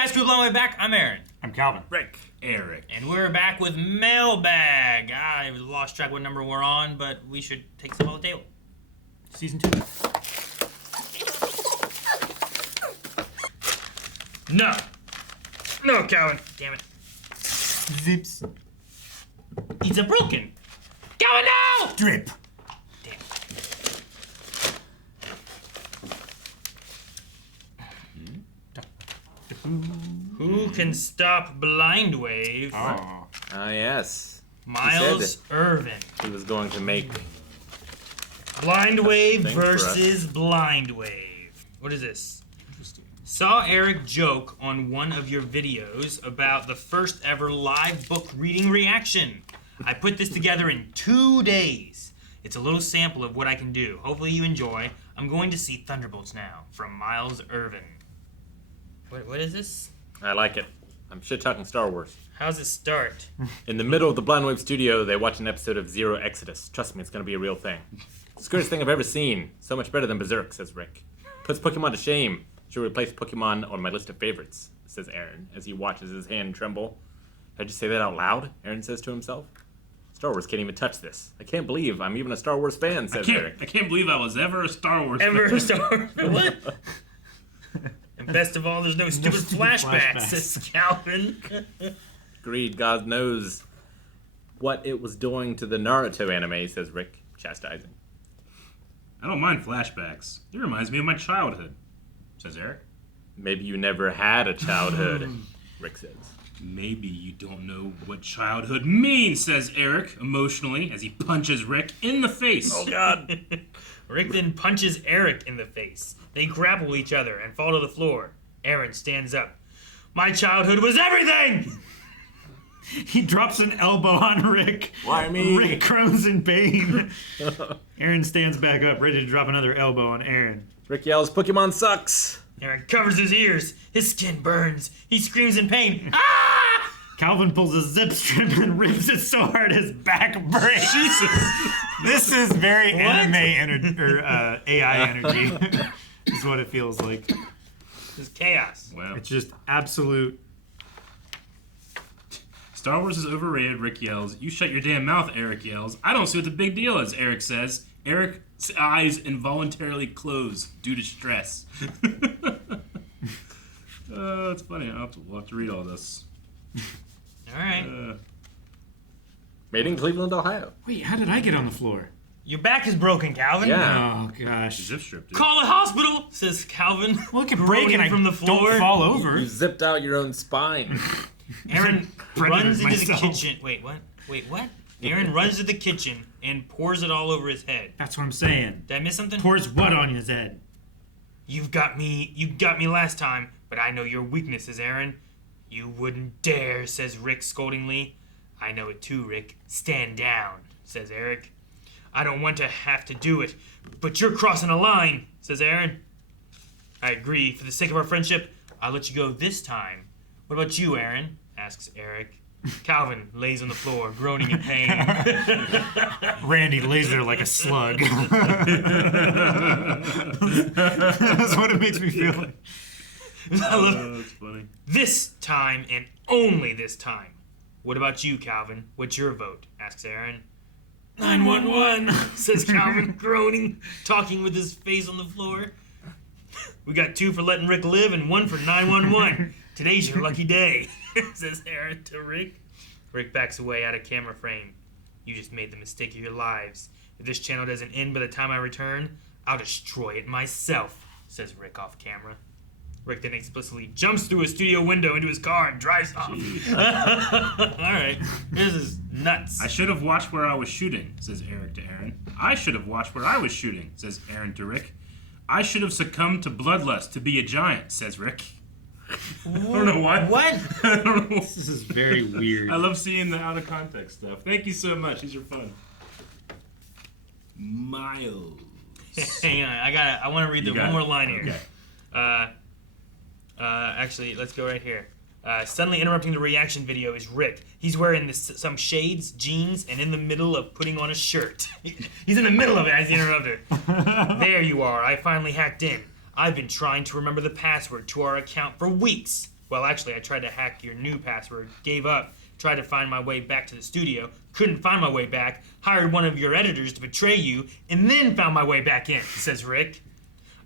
guys, Crew Blonde Way back. I'm Aaron. I'm Calvin. Rick. Eric. And we're back with Mailbag. I lost track what number we're on, but we should take some off the table. Season 2. No. No, Calvin. Damn it. Zips. It's a broken. Calvin, no! Drip. Damn it. Who can stop Blind Wave? Oh. Yes. Miles Irvin. He was going to make... Blind Wave Thing for us. versus Blind Wave. What is this? Interesting. Saw Eric joke on one of your videos about the first ever live book reading reaction. I put this together in 2 days. It's a little sample of what I can do. Hopefully you enjoy. I'm going to see Thunderbolts now from Miles Irvin. What is this? I like it. I'm shit-talking Star Wars. How's it start? In the middle of the Blind Wave studio, they watch an episode of Zero Exodus. Trust me, it's going to be a real thing. It's the greatest thing I've ever seen. So much better than Berserk, says Rick. Puts Pokemon to shame. Should replace Pokemon on my list of favorites, says Aaron, as he watches his hand tremble. Did I just say that out loud? Aaron says to himself. Star Wars can't even touch this. I can't believe I'm even a Star Wars fan, says Eric. I can't believe I was ever a Star Wars fan. Ever a Star Wars? What? And best of all, there's no stupid flashbacks, says Calvin. Agreed, God knows what it was doing to the Naruto anime, says Rick, chastising. I don't mind flashbacks. It reminds me of my childhood, says Eric. Maybe you never had a childhood, Rick says. Maybe you don't know what childhood means, says Eric, emotionally, as he punches Rick in the face. Oh, God. Rick then punches Eric in the face. They grapple each other and fall to the floor. Aaron stands up. My childhood was everything! He drops an elbow on Rick. Why me? Rick groans in pain. Aaron stands back up, ready to drop another elbow on Aaron. Rick yells, Pokemon sucks! Aaron covers his ears. His skin burns. He screams in pain. Ah! Calvin pulls a zip strip and rips it so hard his back breaks. Jesus! This is very What? anime AI energy. Is what it feels like. This is chaos. Wow. It's just absolute. Star Wars is overrated, Rick yells. You shut your damn mouth, Eric yells. I don't see what the big deal is, Eric says. Eric's eyes involuntarily close due to stress. It's funny. We'll have to read all this. All right. Made in Cleveland, Ohio. Wait, how did I get on the floor? Your back is broken, Calvin. Yeah. Oh gosh. Zip strip, dude. Call a hospital, says Calvin. Look at breaking from the floor. Don't fall over. You zipped out your own spine. Aaron Predator runs into the myself. kitchen. Wait, what? Aaron runs to the kitchen and pours it all over his head. That's what I'm saying. Did I miss something? Pours what on his head? You got me last time, but I know your weaknesses, Aaron. You wouldn't dare, says Rick scoldingly. I know it too, Rick. Stand down, says Eric. I don't want to have to do it, but you're crossing a line, says Aaron. I agree. For the sake of our friendship, I'll let you go this time. What about you, Aaron? Asks Eric. Calvin lays on the floor, groaning in pain. Randy lays there like a slug. That's what it makes me feel like. That's funny. This time and only this time. What about you, Calvin? What's your vote? Asks Aaron. 911, says Calvin, groaning, talking with his face on the floor. We got 2 for letting Rick live and 1 for 911. Today's your lucky day, says Aaron to Rick. Rick backs away out of camera frame. You just made the mistake of your lives. If this channel doesn't end by the time I return, I'll destroy it myself, says Rick off camera. Rick then explicitly jumps through a studio window into his car and drives off. Alright, this is nuts. I should have watched where I was shooting, says Eric to Aaron. I should have watched where I was shooting, says Aaron to Rick. I should have succumbed to bloodlust to be a giant, says Rick. I don't know why. What? I don't know. This is very weird. I love seeing the out of context stuff. Thank you so much. These are fun. Miles. Hang on, I want to read one more line here. Okay. Actually, let's go right here. Suddenly interrupting the reaction video is Rick. He's wearing some shades, jeans, and in the middle of putting on a shirt. He's in the middle of it as the interrupter. There you are. I finally hacked in. I've been trying to remember the password to our account for weeks. Well, actually, I tried to hack your new password, gave up, tried to find my way back to the studio, couldn't find my way back, hired one of your editors to betray you, and then found my way back in, says Rick.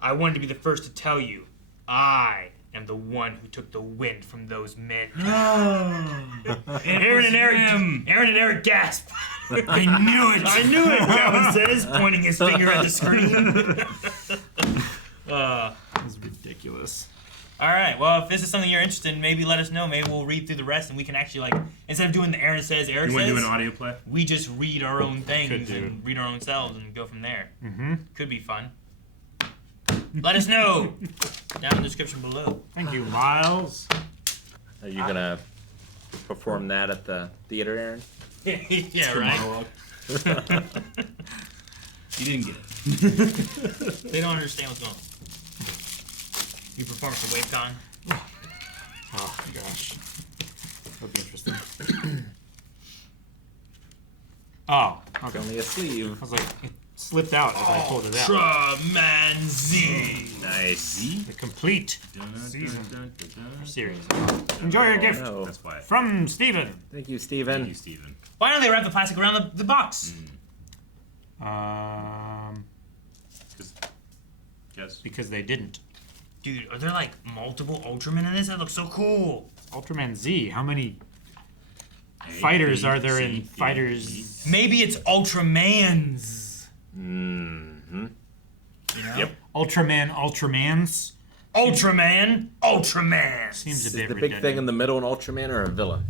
I wanted to be the first to tell you, I am the one who took the wind from those men. Aaron and Eric gasp. I knew it. I knew it, Calvin says, pointing his finger at the screen. That was ridiculous. All right. Well, if this is something you're interested in, maybe let us know. Maybe we'll read through the rest, and we can actually instead of doing the Aaron says, Eric You says, want to do an audio play? we just read our own things Could do. and read our own selves and go from there. Mm-hmm. Could be fun. Let us know down in the description below. Thank you, Miles. Are you gonna perform that at the theater, Aaron? Yeah, right. You didn't get it. They don't understand what's going on. You perform for WaveCon. Oh gosh, that'd be interesting. Oh, okay. Only a sleeve. I was like, it slipped out as I pulled it out. Ultraman Z. Nice. The complete Season. series. Enjoy your gift No. That's why. from Steven. Thank you, Steven. Thank you, Steven. Why don't they wrap the plastic around the box? Yes. Because they didn't. Dude, are there like multiple Ultramen in this? That looks so cool. Ultraman Z. How many fighters are there in Fighters? Maybe it's Ultramans. Mm-hmm. You know? Yep. Ultramans. Ultraman. Seems a Is bit the big redundant. thing in the middle an Ultraman or a villain?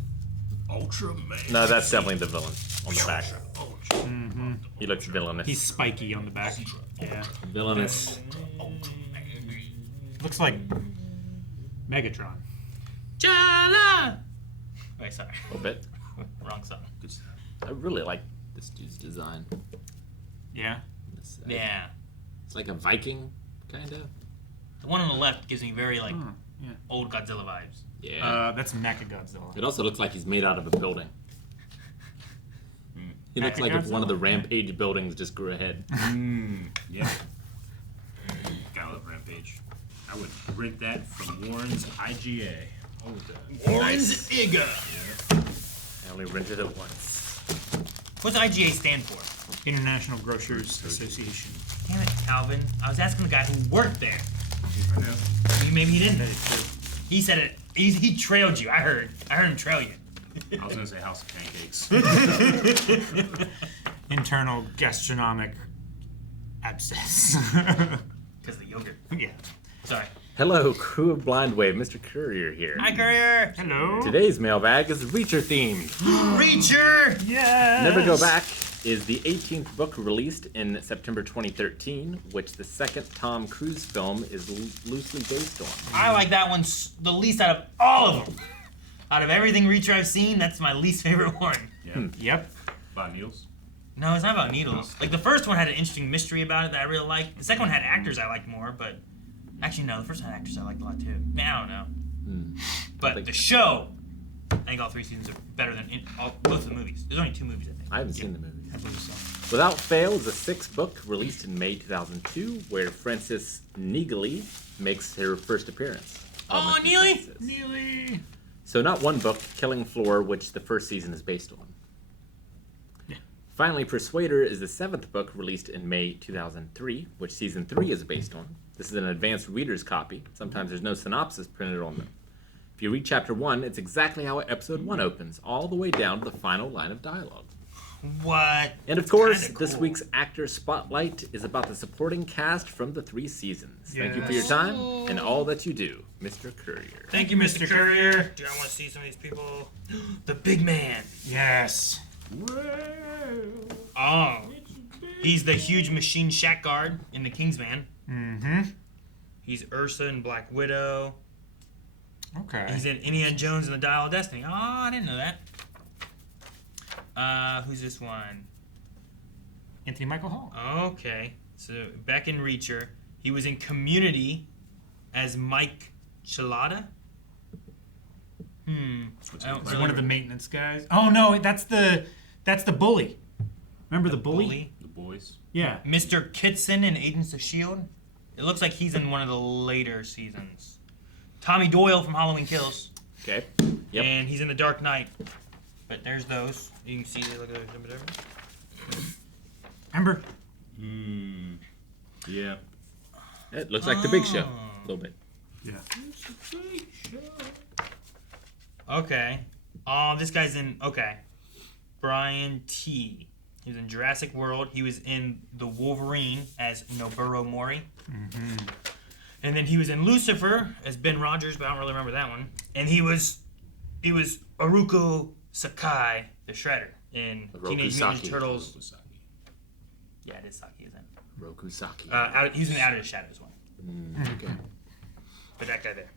Ultraman. No, that's definitely the villain on the back. Mm-hmm. He looks villainous. He's spiky on the back. Yeah. villainous. Looks like Megatron. Chala! Wait, sorry. A little bit. Wrong song. Good stuff. I really like this dude's design. Yeah. Yeah. It's like a Viking, kind of. The one on the left gives me very like Yeah. old Godzilla vibes. Yeah. That's Mechagodzilla. It also looks like he's made out of a building. He looks like if one of the Rampage buildings just grew ahead. Yeah. Gotta love Rampage. I would rent that from Warren's IGA all the time. Warren's IGA. I only rented it once. What's IGA stand for? International Grocers Association. Damn it, Calvin. I was asking the guy who worked there. I know. Maybe he didn't. He said it. He trailed you. I heard him trail you. I was gonna say House of Pancakes. Internal gastronomic abscess. Because the yogurt. Yeah. Sorry. Hello, crew of Blind Wave. Mr. Courier here. Hi, Courier. Hello. Today's mailbag is Reacher themed. Reacher. Yes. Never Go Back is the 18th book released in September 2013, which the second Tom Cruise film is loosely based on. I like that one the least out of all of them. Out of everything Reacher I've seen, that's my least favorite one. Yeah. Yep. About needles. No, it's not about needles. Like, the first one had an interesting mystery about it that I really liked. The second one had actors I liked more, but... Actually, no, the first one had actors I liked a lot, too. I don't know. But the show, I think all 3 seasons are better than both of the movies. There's only 2 movies, I think. I haven't seen the movies. I believe so. Without Fail is a 6th book released in May 2002, where Frances Neagley makes her first appearance. Oh, Mr. Neely! Francis. Neely. So not one book, Killing Floor, which the first season is based on. Yeah. Finally, Persuader is the 7th book released in May 2003, which season 3 is based on. This is an advanced reader's copy. Sometimes there's no synopsis printed on them. If you read chapter 1, it's exactly how episode 1 opens, all the way down to the final line of dialogue. What? And of course, Kinda this cool. week's Actor Spotlight is about the supporting cast from the 3 seasons. Thank you for your Yes. time and all that you do, Mr. Courier. Thank you, Mr. Courier. Dude, I want to see some of these people. The big man. Yes. Oh. He's the huge machine shack guard in the Kingsman. Mm-hmm. He's Ursa in Black Widow. Okay. He's in Indiana Jones and the Dial of Destiny. Oh, I didn't know that. Who's this one? Anthony Michael Hall. Okay. So, back in Reacher, he was in Community as Mike Chilada. What's I don't it He's really one of the maintenance guys. Oh no, that's the bully. Remember the bully? The boys. Yeah. Mr. Kitson in Agents of S.H.I.E.L.D. It looks like he's in one of the later seasons. Tommy Doyle from Halloween Kills. Okay. Yep. And he's in The Dark Knight. But there's those. You can see they look like Remember? Yeah. It looks like the Big Show. A little bit. Yeah. Okay. Oh, this guy's in. Okay. Brian T. He was in Jurassic World. He was in The Wolverine as Noburo Mori. Mm-hmm. And then he was in Lucifer as Ben Rogers, but I don't really remember that one. And he was Aruko Sakai, the Shredder, in Teenage Mutant Ninja Turtles. Yeah, it is Saki, isn't it? Rokusaki. He was in Out of the Shadows one. Okay. But that guy there.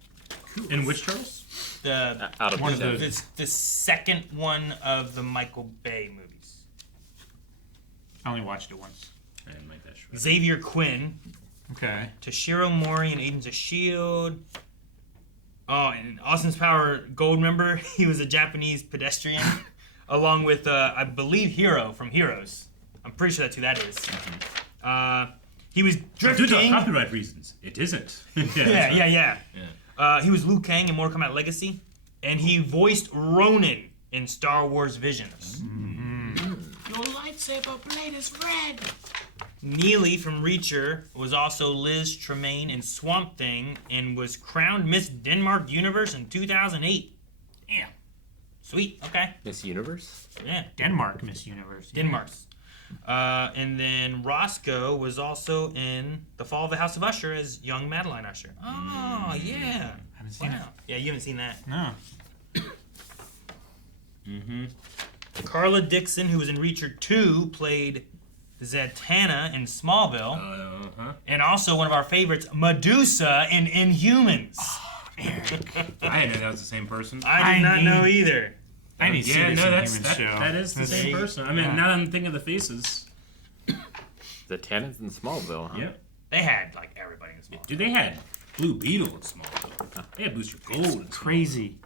In which Turtles? The Out of One the of Shadows. the second one of the Michael Bay movies. I only watched it once. I didn't like that Shredder. Xavier Quinn, Okay. Toshiro Mori in Agents of S.H.I.E.L.D. Oh, and Austin's Power Gold member, he was a Japanese pedestrian, along with, I believe, Hero from Heroes. I'm pretty sure that's who that is. He was Due to drifting. copyright reasons, it isn't. Yeah. He was Liu Kang in Mortal Kombat Legacy, and he voiced Ronin in Star Wars Visions. Your lightsaber blade is red. Neely from Reacher was also Liz Tremaine in Swamp Thing and was crowned Miss Denmark Universe in 2008. Damn. Sweet. Okay. Miss Universe? Yeah. Denmark Miss Universe. Denmark's. And then Roscoe was also in The Fall of the House of Usher as young Madeline Usher. Oh, yeah. I haven't seen Wow. Yeah, you haven't seen that. it. No. Carla Dixon, who was in Reacher 2, played Zatanna in Smallville. And also one of our favorites, Medusa in Inhumans. I didn't know that was the same person. I did not know either. I need to see this Inhumans show. That is the same person. I mean, now that I'm thinking of the faces. The Tannins in Smallville, huh? Yep. They had, like, everybody in Smallville. Dude, they had Blue Beetle in Smallville. They had Booster Gold in Smallville. Crazy.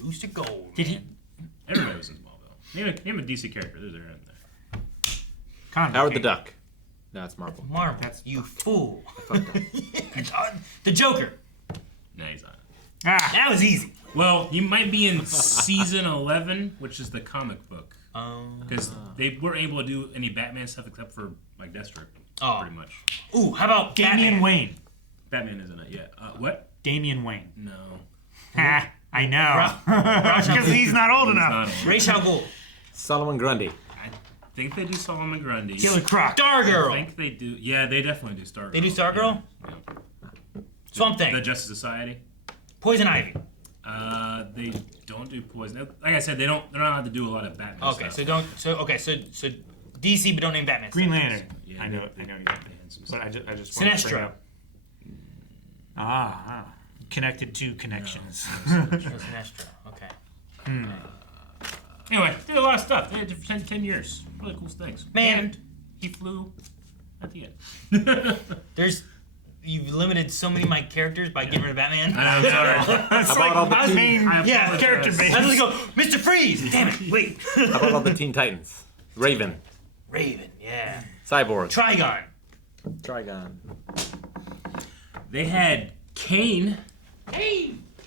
Booster Gold, Did he? man. Everybody was in Smallville. Name a DC character. They're in there. Conrad Howard the Kane. Duck. No, it's Marvel. Marvel, That's you fool. The Joker. Nah, he's not. Ah. That was easy. Well, you might be in season 11, which is the comic book. Because they weren't able to do any Batman stuff except for, like, Deathstroke. Oh. Pretty much. Ooh, how about Damian Batman? Wayne. Batman isn't it yet. What? Damian Wayne. No. Ha! I know. Because he's not old He's enough. not. Ra's al Ghul. Solomon Grundy. I think they do Solomon Grundy. Killer Croc. Stargirl. I think they do. Yeah, they definitely do Stargirl. They do Stargirl? Yeah. Swamp The Thing. Justice Society. Poison Ivy. They don't do Poison. Like I said, they're not allowed to do a lot of Batman Okay, stuff. so DC, but don't name Batman. Green stuff. Lantern. Yeah, I know they- you they got had it. some But I stuff. just wanted to bring Sinestro. up. Connected to connections. Oh, Sinestro. Okay. Anyway, did a lot of stuff. They did for 10 years. Really cool things. Man. And he flew at the end. You've limited so many of my characters by getting rid of Batman. I'm sorry. It's How about all the I was teen- being I apologize. character based. I was gonna go, Mr. Freeze! Damn it, wait. How about all the Teen Titans? Raven. Raven, yeah. Cyborg. Trigon. Trigon. They had Kane.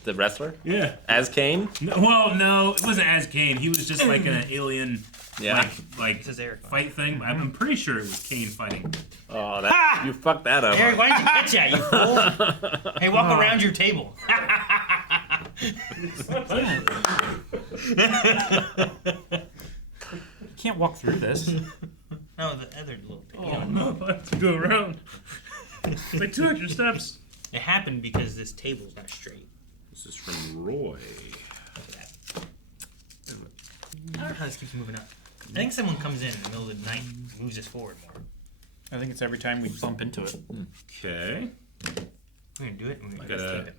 The wrestler? Yeah. As Kane? No, it wasn't as Kane. He was just like an alien, Yeah. like This is Eric. fight thing. I'm pretty sure it was Kane fighting. Oh, that you fucked that up. Eric, why didn't you catch that, you fool? Hey, walk around your table. You can't walk through this. No, the other little thing. Oh no, I have to go around. It's like 200 steps. It happened because this table's not straight. This is from Roy. I don't know how this keeps moving up. I think someone comes in the middle of the night and moves this forward more. I think it's every time we bump into it. Okay. We're gonna do it. And we're I gonna got skip a it.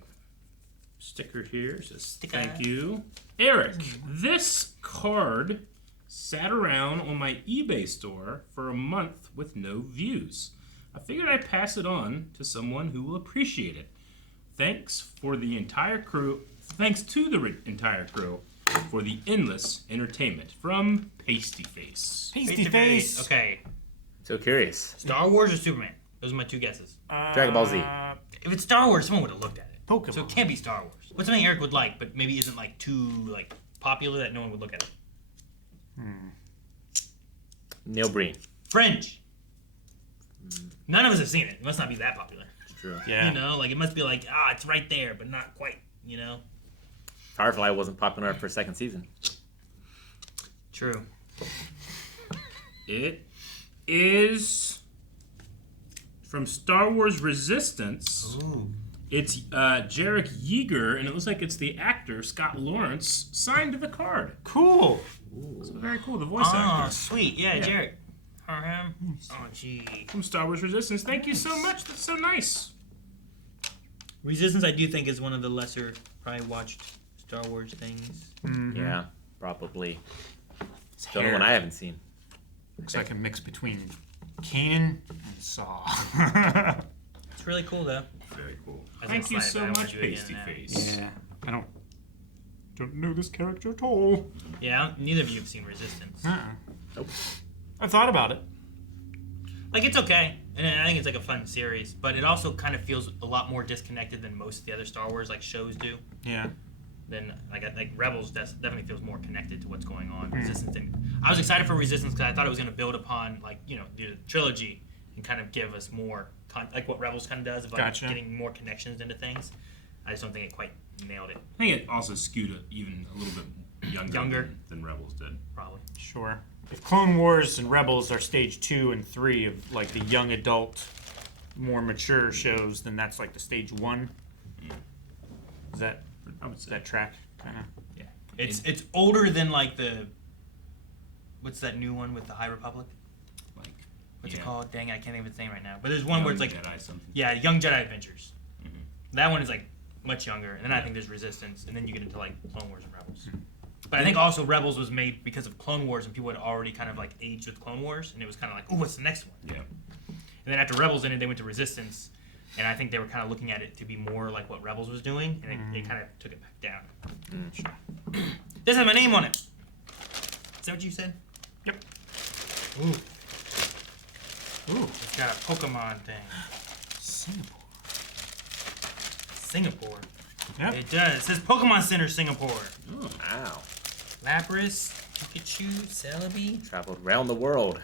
sticker here. Says Sticker. thank you, Eric. This card sat around on my eBay store for a month with no views. I figured I'd pass it on to someone who will appreciate it. Thanks to the entire crew for the endless entertainment. From Pasty Face. Pasty face. Okay. So curious. Star Wars or Superman? Those are my two guesses. Dragon Ball Z. If it's Star Wars, someone would have looked at it. Pokemon. So it can't be Star Wars. What's something Eric would like, but maybe isn't like too like popular that no one would look at it? Neil Breen. Fringe. None of us have seen it. It must not be that popular. True. Yeah. You know, like it must be like, it's right there, but not quite, you know? Firefly wasn't popular for second season. True. It is from Star Wars Resistance. Ooh. It's Jarek Yeager, and it looks like it's the actor Scott Lawrence signed to the card. Cool. So very cool. The voice Oh, actor sweet. Yeah, Yeah. Jared. Or him. Oh, gee. from Star Wars Resistance. Thank you so much. That's so nice. Resistance, I do think, is one of the lesser, probably watched Star Wars things. Yeah, probably. His The only hair one I haven't seen. looks like a mix between Kanan and Saw. It's really cool, though. Very cool. I was Thank gonna you slide it, so but I don't much, wanna do it Pasty again now. Face. Yeah, I don't know this character at all. Yeah, neither of you have seen Resistance. Nope. I thought about it. Like, it's okay. And I think it's like a fun series, but it also kind of feels a lot more disconnected than most of the other Star Wars like shows do. Yeah. Then like Rebels definitely feels more connected to what's going on. Resistance didn't. I was excited for Resistance because I thought it was going to build upon like the trilogy and kind of give us more like what Rebels kind of does of like Gotcha. getting more connections into things. I just don't think it quite nailed it. I think it also skewed it even a little bit younger than Rebels did. Probably. Sure. If Clone Wars and Rebels are stage 2 and 3 of like the young adult, more mature shows, then that's like the stage 1. Is that I would say. that track kind of? Yeah. It's older than like the. What's that new one with the High Republic? Like, What's yeah. it called? Dang, I can't think of its name right now. But there's one where it's like Jedi something. yeah, Young Jedi Adventures. That one is like much younger, and then I think there's Resistance, and then you get into like Clone Wars and Rebels. But I think also Rebels was made because of Clone Wars, and people had already kind of like aged with Clone Wars, and it was kind of like, oh, what's the next one? Yeah. And then after Rebels ended, they went to Resistance, and I think they were kind of looking at it to be more like what Rebels was doing, and they kind of took it back down. This has my name on it. Is that what you said? Yep. Ooh, Ooh. it's got a Pokemon thing. Singapore. Singapore. Yep. It does. It says Pokemon Center Singapore. Wow. Lapras, Pikachu, Celebi. Traveled around the world.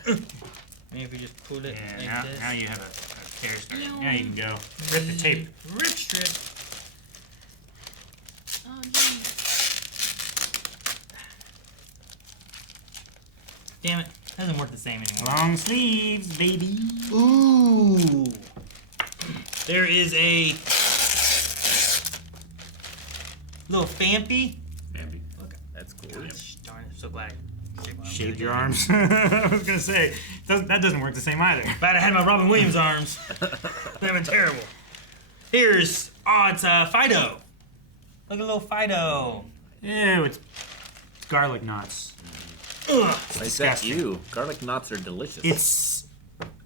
Maybe if we just pull it Yeah, like this. now you have a character. Now you can go. Rip the tape. Rip strip. Oh, geez. Damn it. Doesn't work the same anymore. Long sleeves, baby. Ooh. There is a little Fampy. Bambi. Look, That's cool. darn it. I'm so glad. Shaved your arms. I was gonna say that doesn't work the same either. Glad I had my Robin Williams arms. They've been terrible. Here's, it's Fido. Look at little Fido. Ew, it's garlic knots. Ugh. Like that, disgusting. you. Garlic knots are delicious. It's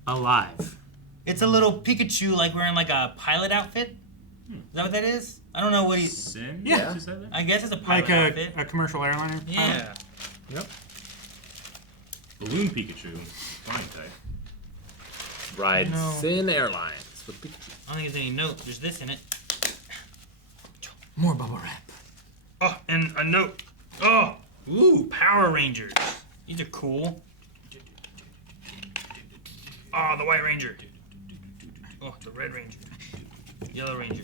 alive. It's a little Pikachu, like wearing like a pilot outfit. Is that what that is? I don't know what he's. Sin? Yeah. Is that it? I guess it's a pilot Like outfit. a commercial airliner. Yeah. Yep. Balloon Pikachu. Flying type. Ride No. Sin Airlines with Pikachu. I don't think there's any note. There's this in it. More bubble wrap. Oh, and a note. Oh, ooh, Power Rangers. These are cool. Oh, the White Ranger. Oh, the Red Ranger. Yellow Ranger.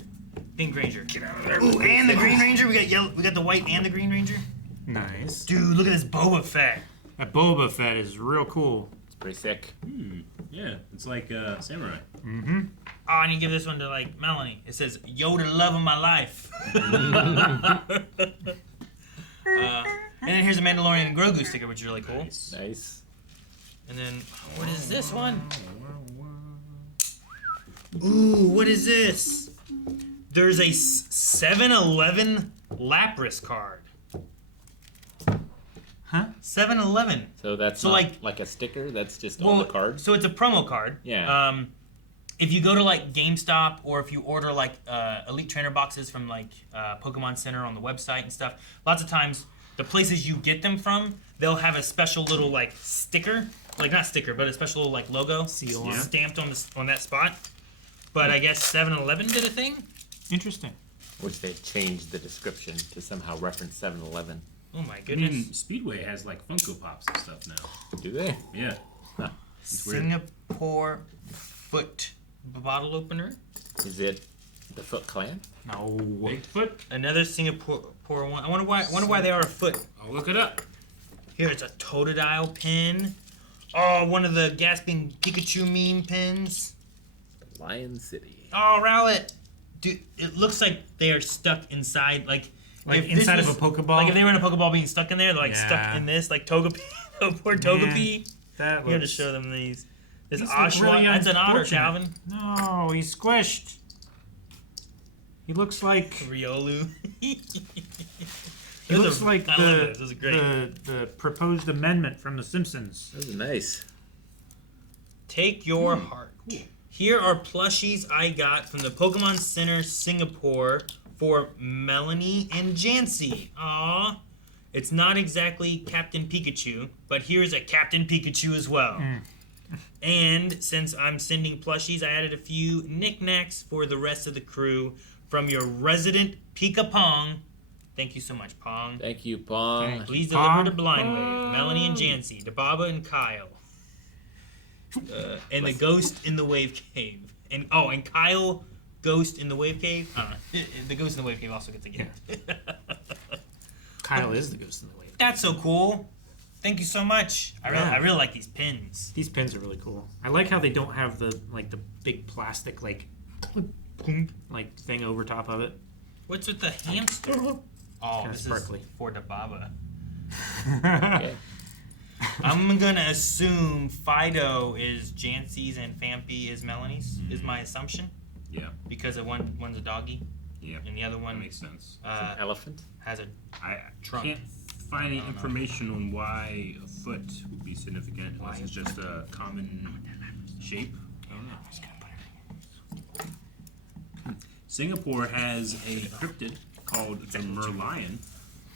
Pink Ranger. Get out of there. Ooh, and the Green Ranger. We got yellow. We got the white and the Green Ranger. Nice. Dude, look at this Boba Fett. That Boba Fett is real cool. It's pretty sick. Yeah, it's like Samurai. Mm-hmm. Oh, I need to give this one to like Melanie. It says Yoda, love of my life. And then here's a Mandalorian and Grogu sticker, which is really cool. Nice. And then what is this one? Ooh, what is this? There's a 7-Eleven Lapras card. Huh? 7-Eleven. So that's So, not like- like a sticker. That's just all the cards. So it's a promo card. Yeah. If you go to like GameStop or if you order like Elite Trainer boxes from like Pokemon Center on the website and stuff, lots of times the places you get them from, they'll have a special little like sticker, like not sticker, but a special little like logo Seal on. stamped on that spot. But I guess 7-Eleven did a thing. Interesting. Which they changed the description to somehow reference 7-Eleven. Oh my I goodness. mean, Speedway has like Funko Pops and stuff now. Do they? Yeah. It's weird. Singapore foot bottle opener. Is it the Foot Clan? No. Bigfoot? Another Singapore one. I wonder why they are a foot. I'll look it up. Here, it's a Totodile pin. Oh, one of the gasping Pikachu meme pins. Lion City. Oh, Rowlet. Dude, it looks like they are stuck inside, like if this inside was- of a Pokeball? Like if they were in a Pokeball being stuck in there, they're like stuck Yeah. in this, like Togepi. Oh, poor Togepi. That I'm gonna looks... show them these. This These look Oshawott. really That's an otter, unfortunate. Calvin. No, he's squished. He looks like... Riolu. He Those looks are- like I love those. Those are great. the proposed amendment from The Simpsons. Those are nice. Take your heart. Here are plushies I got from the Pokemon Center Singapore for Melanie and Jancy. Aww. It's not exactly Captain Pikachu, but here's a Captain Pikachu as well. And since I'm sending plushies, I added a few knickknacks for the rest of the crew from your resident Pika Pong. Thank you so much, Pong. Thank you, Pong. Please Pong. deliver to Blindwave, Melanie and Jancy, Dababa and Kyle. And the ghost in the wave cave. And Kyle, ghost in the wave cave. The ghost in the wave cave also gets a gift. Kyle is the ghost in the wave. That's so cool. Thank you so much. I really like these pins. These pins are really cool. I like how they don't have the big plastic thing over top of it. What's with the hamster? Oh, Kinda this sparkly. is for Dababa. Okay. I'm gonna assume Fido is Jancy's and Fampy is Melanie's. Is my assumption Yeah. because one's a doggy Yeah. and the other That one makes sense. Elephant? has a I Trunk. can't find any I don't know. information on why a foot would be significant unless it's just a common shape. I don't know. Singapore has a cryptid called the Merlion,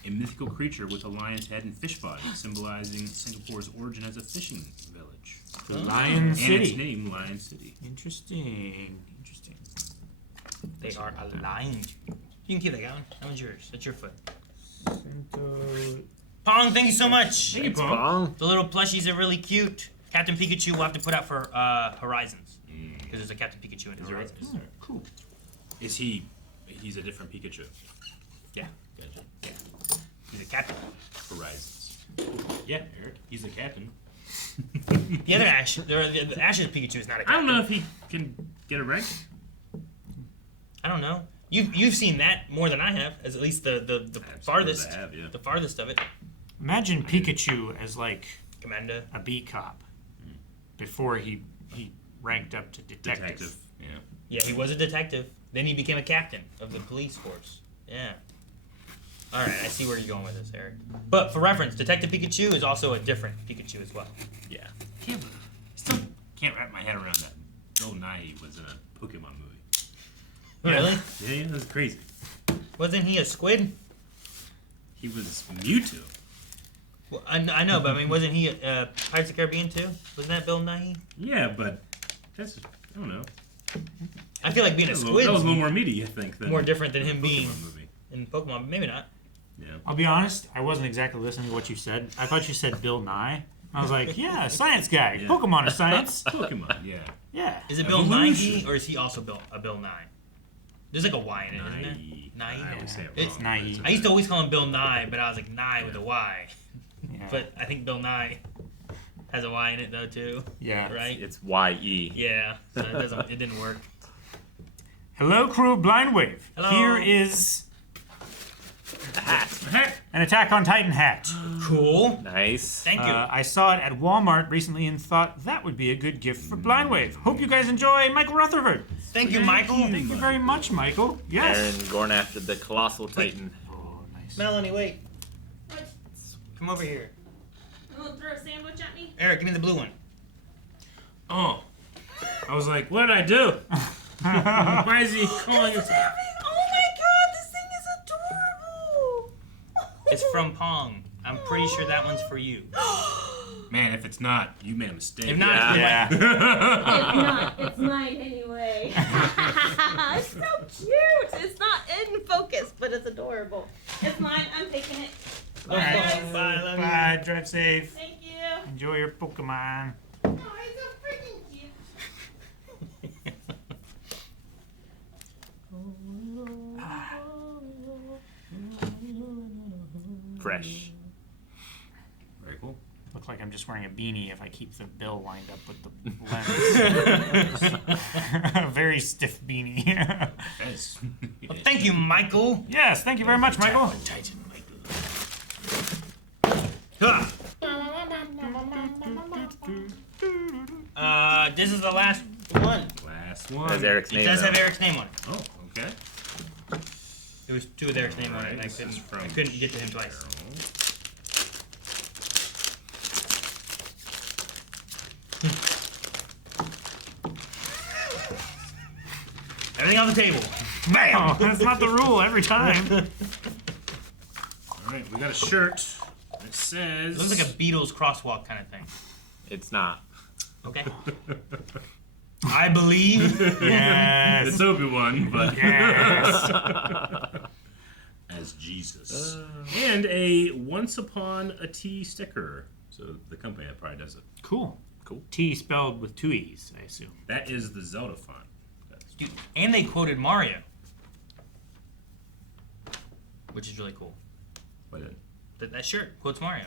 a mythical creature with a lion's head and fish body, symbolizing Singapore's origin as a fishing village. The Lion And its City. name, Lion City. Interesting. They are aligned. You can keep that going. That one's yours. That's your foot. Pong, thank you so much. Thank you, It's Pong. Pong. The little plushies are really cute. Captain Pikachu we'll have to put out for Horizons. Because there's a Captain Pikachu in Horizons. Cool. Is he? He's a different Pikachu. Yeah. Gotcha. Yeah. He's a captain. Horizons. Yeah, Eric. He's the captain. The other Ash, the Ash's Pikachu is not a captain. I don't know if he can get a rank. I don't know. You've seen that more than I have, as at least the farthest. I have, yeah. The farthest of it. Imagine Pikachu as like Commander. a bee cop before he ranked up to detective. Yeah. Yeah, he was a detective. Then he became a captain of the police force. Yeah. Alright, I see where you're going with this, Eric. But for reference, Detective Pikachu is also a different Pikachu as well. Yeah. Still can't wrap my head around that. Bill Nye was in a Pokemon movie. Really? Yeah, that's crazy. Wasn't he a squid? He was Mewtwo. Well, I know, but I mean, wasn't he Pirates of the Caribbean too? Wasn't that Bill Nighy? Yeah, but that's I don't know. I feel like being a That was squid a is little more meaty, I think, than more different than him being Pokemon movie. in Pokemon, but maybe not. Yeah. I'll be honest, I wasn't exactly listening to what you said. I thought you said Bill Nye. I was like, yeah, science guy. Yeah. Pokemon are science. Pokemon, yeah. Yeah. Is it Bill Evolution. Nighy or is he also a Bill Nye? There's like a Y in it, isn't there? Nye. I would say it It's wrong. Nye. but I used to always call him Bill Nye, but I was like Nye with a Y. Yeah. But I think Bill Nye has a Y in it though too. Yeah. Right? It's YE. Yeah. So it didn't work. Hello, crew of Blindwave. Hello. Here is The hat. an Attack on Titan hat. Cool. Nice. Thank you. I saw it at Walmart recently and thought that would be a good gift for Blindwave. Hope you guys enjoy, Michael Rutherford. Thank you, Michael. Thank you very much, Michael. Yes. Aaron going after the colossal titan. Oh, nice. Melanie, wait. What? Come over here. You want to throw a sandwich at me? Eric, give me the blue one. Oh. I was like, what did I do? Why is he calling us? Oh my god, this thing is adorable! It's from Pong. I'm pretty sure that one's for you. Man, if it's not, you made a mistake. If not, Yeah. It's not. It's mine anyway. It's so cute. It's not in focus, but it's adorable. It's mine. I'm taking it. Bye, All right. guys. Bye, love you. Bye. Drive safe. Thank you. Enjoy your Pokemon. Oh, he's so freaking cute. Fresh. Very cool. Look like I'm just wearing a beanie if I keep the bill lined up with the lens. A very stiff beanie. That's, Well, thank you, Michael. Yes, thank you very much, Michael. Titan Michael. Ha! This is the last one. last one. That's Eric's It name. does though. have Eric's name on it. Oh, okay. There was 2 with Eric's name on it, and I This is couldn't get to him twice. Everything on the table. Bam! Oh, that's not the rule every time. All right, we got a shirt. It says. It looks like a Beatles crosswalk kind of thing. It's not. Okay. I believe. Yes. It's Obi-Wan, but Yes. as Jesus. And a Once Upon a T sticker. So the company that probably does it. Cool. Cool. T spelled with 2 E's, I assume. That is the Zelda font. Dude, and they quoted Mario. Which is really cool. What is it? That shirt quotes Mario.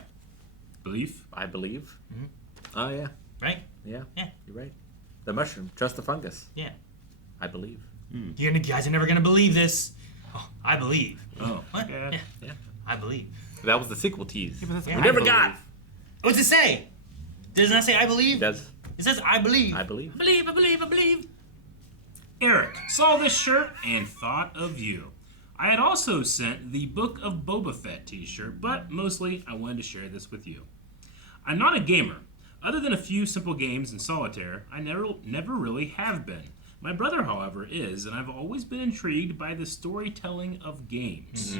Belief? I believe. Mhm. Oh, yeah. Right? Yeah. Yeah. You're right. The mushroom. Trust the fungus. Yeah. I believe. You guys are never going to believe this. Oh, I believe. Oh. What? Yeah. Yeah. I believe. That was the sequel tease. Yeah, but that's Yeah. We I never believe. got. What's it say? Does it not say I It believe? does. It says I believe. I believe. I believe, I believe, I believe. Eric saw this shirt and thought of you. I had also sent the Book of Boba Fett t-shirt, but mostly I wanted to share this with you. I'm not a gamer. Other than a few simple games in solitaire, I never really have been. My brother, however, is, and I've always been intrigued by the storytelling of games.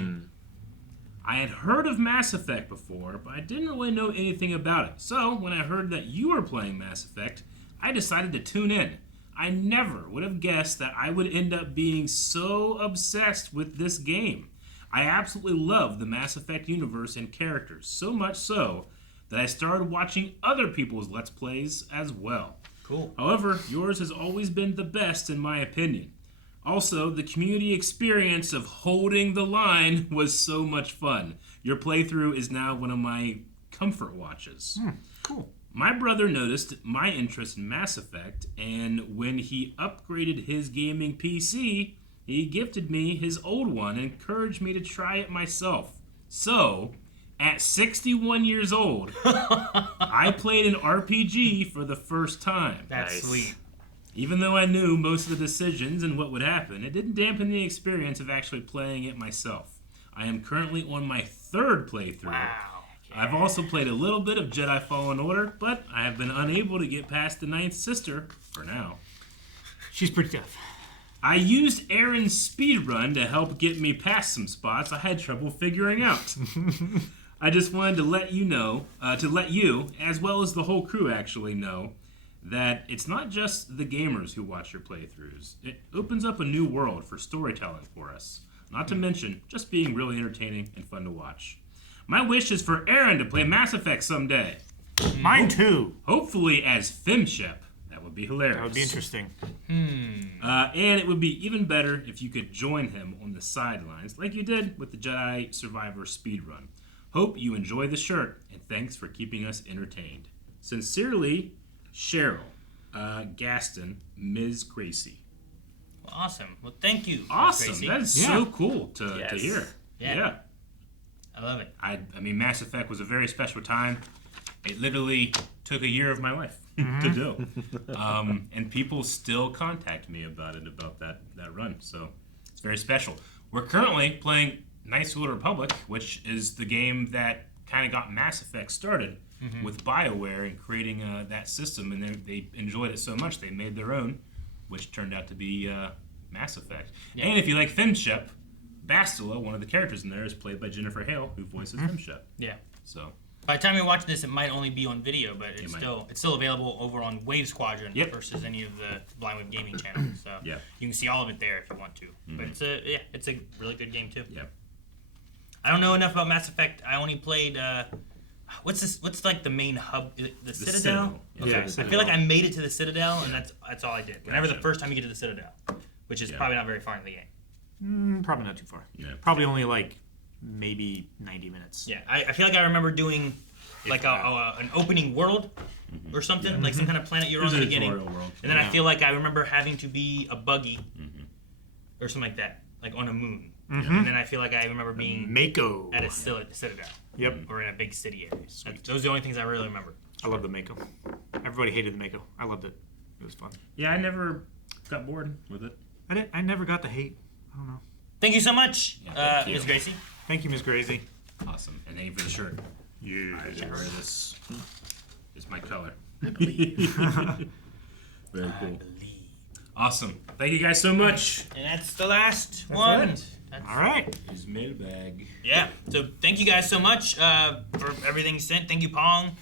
I had heard of Mass Effect before, but I didn't really know anything about it. So, when I heard that you were playing Mass Effect, I decided to tune in. I never would have guessed that I would end up being so obsessed with this game. I absolutely love the Mass Effect universe and characters, so much so that I started watching other people's Let's Plays as well. Cool. However, yours has always been the best in my opinion. Also, the community experience of holding the line was so much fun. Your playthrough is now one of my comfort watches. Cool. My brother noticed my interest in Mass Effect, and when he upgraded his gaming PC, he gifted me his old one and encouraged me to try it myself. So, at 61 years old, I played an RPG for the first time. That's Nice. sweet. Even though I knew most of the decisions and what would happen, it didn't dampen the experience of actually playing it myself. I am currently on my 3rd playthrough. Wow. I've also played a little bit of Jedi Fallen Order, but I have been unable to get past the 9th sister, for now. She's pretty tough. I used Aaron's speedrun to help get me past some spots I had trouble figuring out. I just wanted to let you know, as well as the whole crew actually know, that it's not just the gamers who watch your playthroughs. It opens up a new world for storytelling for us. Not to mention, just being really entertaining and fun to watch. My wish is for Aaron to play Mass Effect someday. Mine too. Hopefully as Femship. That would be hilarious. That would be interesting. And it would be even better if you could join him on the sidelines, like you did with the Jedi Survivor speedrun. Hope you enjoy the shirt, and thanks for keeping us entertained. Sincerely, Cheryl Gaston, Ms. Gracie. Awesome. Well, thank you. Miss Awesome. Gracie. That is Yeah. so cool to Yes. hear. Yeah. I love it. I mean, Mass Effect was a very special time. It literally took a year of my life to do. And people still contact me about that run. So it's very special. We're currently playing Knights of the Old Republic, which is the game that kind of got Mass Effect started with BioWare and creating that system. And they enjoyed it so much, they made their own, which turned out to be Mass Effect. Yeah. And if you like Femship, Bastila, one of the characters in there, is played by Jennifer Hale, who voices Femship. Yeah. So By the time you watch this, it might only be on video, but it's might. still available over on Wave Squadron Yep. versus any of the Blind Wave Gaming channels. So Yeah. you can see all of it there if you want to. But it's a really good game too. Yep. I don't know enough about Mass Effect. I only played what's like the main hub? Is it the Citadel? Yeah. Yeah, I feel like I made it to the Citadel, and that's all I did. Whenever the Gotcha. first time you get to the Citadel, which is Yeah. probably not very far in the game. Probably not too far. Yeah. Probably only like maybe 90 minutes. Yeah, I feel like I remember doing like an opening world or something, like some kind of planet you're on in the beginning. Tutorial world. And then I feel like I remember having to be a buggy or something like that, like on a moon. And then I feel like I remember being Mako. at a Citadel Yep. or in a big city area. Those are the only things I really remember. I love the Mako. Everybody hated the Mako. I loved it. It was fun. Yeah, I never got bored with it. I never got the hate. I don't know. Thank you so much, thank you. Ms. Gracie. Thank you, Miss Gracie. Awesome. And thank you for the shirt. Yeah. I should wear this. It's my color. Very cool. Awesome. Thank you guys so much. And that's the last one. it. That's- All right. His mailbag. Yeah. So thank you guys so much for everything sent. Thank you, Pong.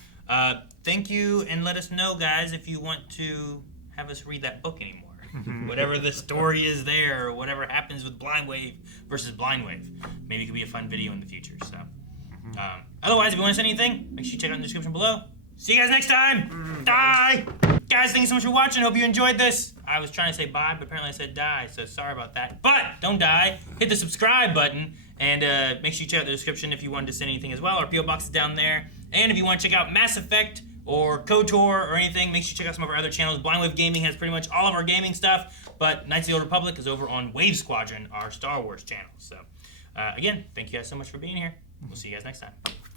Thank you, and let us know, guys, if you want to have us read that book anymore. Whatever the story is there, or whatever happens with Blind Wave versus Blind Wave. Maybe it could be a fun video in the future. So, otherwise, if you want to send anything, make sure you check out in the description below. See you guys next time. Die. Guys, thank you so much for watching. Hope you enjoyed this. I was trying to say bye, but apparently I said die, so sorry about that. But don't die. Hit the subscribe button, and make sure you check out the description if you wanted to send anything as well. Our P.O. box is down there. And if you want to check out Mass Effect or KOTOR or anything, make sure you check out some of our other channels. Blind Wave Gaming has pretty much all of our gaming stuff, but Knights of the Old Republic is over on Wave Squadron, our Star Wars channel. So, again, thank you guys so much for being here. We'll see you guys next time.